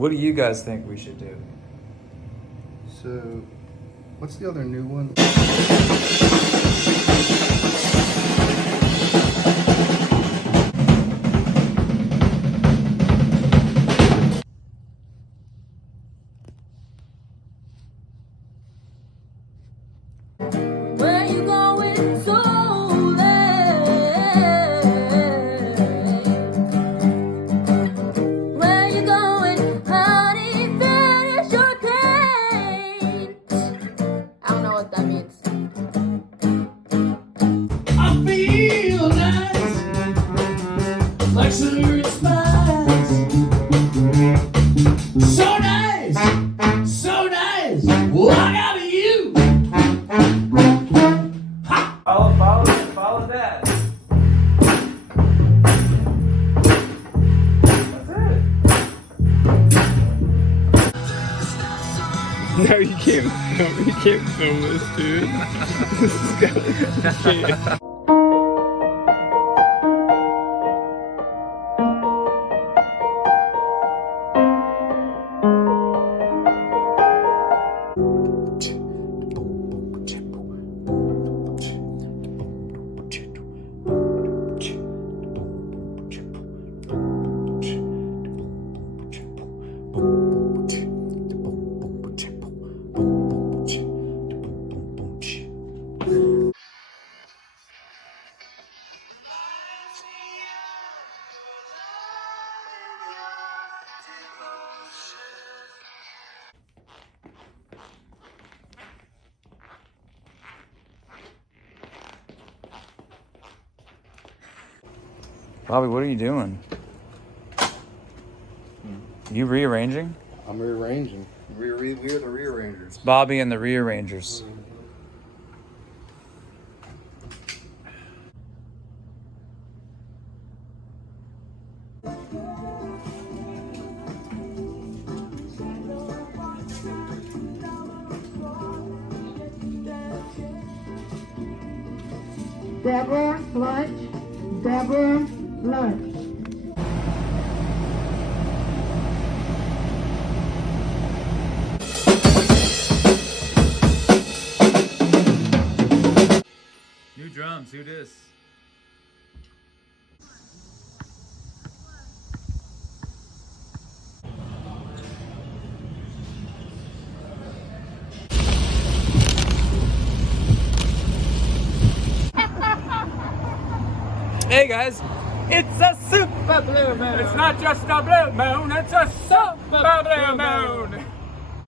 What do you guys think we should do? So, what's the other new one? Where you going so late? Where you going, honey? Finish your cake. I don't know what that means. I feel nice, like serious spice. So nice, so nice. What out of you? Follow that. That's it. No, you can't film this, dude. You can't. Bobby, what are you doing? You rearranging? I'm rearranging. We're the rearrangers. Bobby and the rearrangers. Deborah lunch. Deborah lunch. New drums, who dis? Hey guys, it's a super blue moon. It's not just a blue moon, it's a super blue moon.